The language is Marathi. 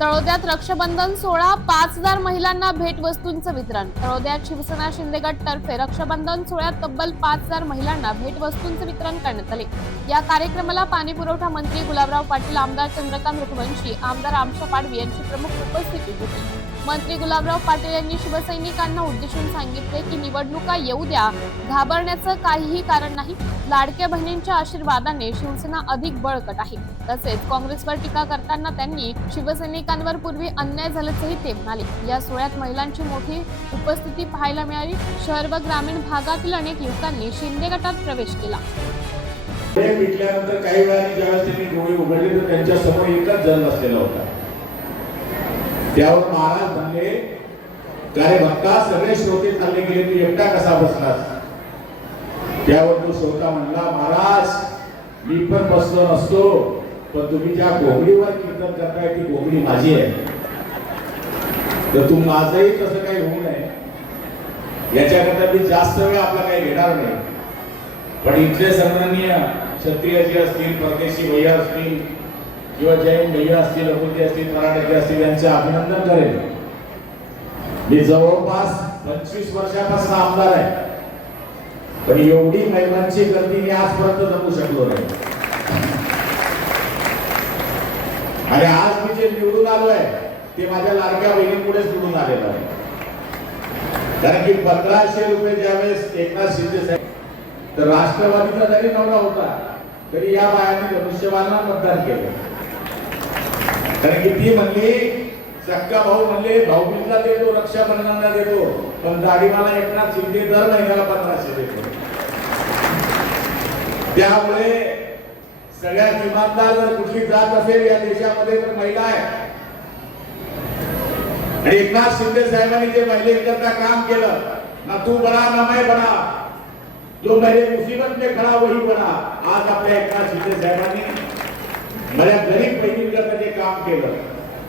तळोद्यात रक्षाबंधन सोहळा पाच हजार महिलांना भेटवस्तूंचं वितरण. तळोद्यात शिवसेना शिंदे गट तर्फे रक्षाबंधन सोहळ्यात तब्बल पाच हजार महिलांना भेटवस्तूंचं वितरण करण्यात आले. या कार्यक्रमाला पाणी पुरवठा मंत्री गुलाबराव पाटील आमदार चंद्रकांत रघुवंशी आमदार आमशा पाडवी यांची प्रमुख उपस्थिती होती. मंत्री गुलाबराव पाटील यांनी शिवसैनिकांना उद्देशून सांगितले की निवडणुका येऊ द्या घाबरण्याचं काहीही कारण नाही. लाडक्या बहिणींच्या आशीर्वादाने शिवसेना अधिक बळकट आहे. तसेच काँग्रेसवर टीका करताना त्यांनी शिवसैनिकांवर पूर्वी अन्याय झाल्याचंही ते म्हणाले. या सोहळ्यात महिलांची मोठी उपस्थिती पाहायला मिळाली. शहर व ग्रामीण भागातील अनेक युवकांनी शिंदे गटात प्रवेश केला. काही वेळाने ज्यावेळेस त्यांनी डोळे उघडले तर त्यांच्यासमोर एकच जण असलेला होता. त्यावर महाराज म्हणले अरे भक्ता सगळे श्रोते चालले गेले तू एकटा कसा बसलास त्यावर तो श्रोता म्हणला महाराज मी पण बसलो नसतो पण तुम्ही ज्या घोंगडीवर कीर्तन करताय ती घोंगडी माझी आहे. तर तू माझंही तसं काही होऊ नये. याच्याकरता मी जास्त वेळ आपला काही घेणार नाही. पण इथले सन्माननीय क्षत्रिय जे असतील परदेशी भैया असतील किंवा जैन भैया असतील अकुलते असतील मराठे असतील यांचे अभिनंदन करेल मी जवळपास पंचवीस वर्षापासून आमदार आहे. पण एवढी महिलांची गर्दी मी आजपर्यंत जमू शकलो नाही. आणि आज मी जे निवडून आलोय ते माझ्या लाडक्या बहिणीपुढेच निवडून आलेलं आहे. कारण की पंधराशे रुपये ज्यावेळेस एकनाथ शिंदे साहेब तर राष्ट्रवादीचा जरी नवरा होता तरी या बायांनी धनुष्यबाणला मतदान केलं. कारण की ती म्हणली सक्का भाऊ म्हणले भाऊबीजला देतो रक्षाबंधनाला देतो पण दाढीमाला एकनाथ शिंदे दर महिन्याला पंधराशे देतो. त्यामुळे सगळ्या इमानदार जर कुठली जात असेल या देशामध्ये तर महिला आहे. आणि एकनाथ शिंदे साहेबांनी जे महिलेकरता काम केलं ना तू बना ना मैं बना जो मेरे मुसीबत में खड़ा वही बना आज आपल्या एकनाथ शिंदे साहेबांनी माझ्या गरीब बहिणींकरता जे काम केलं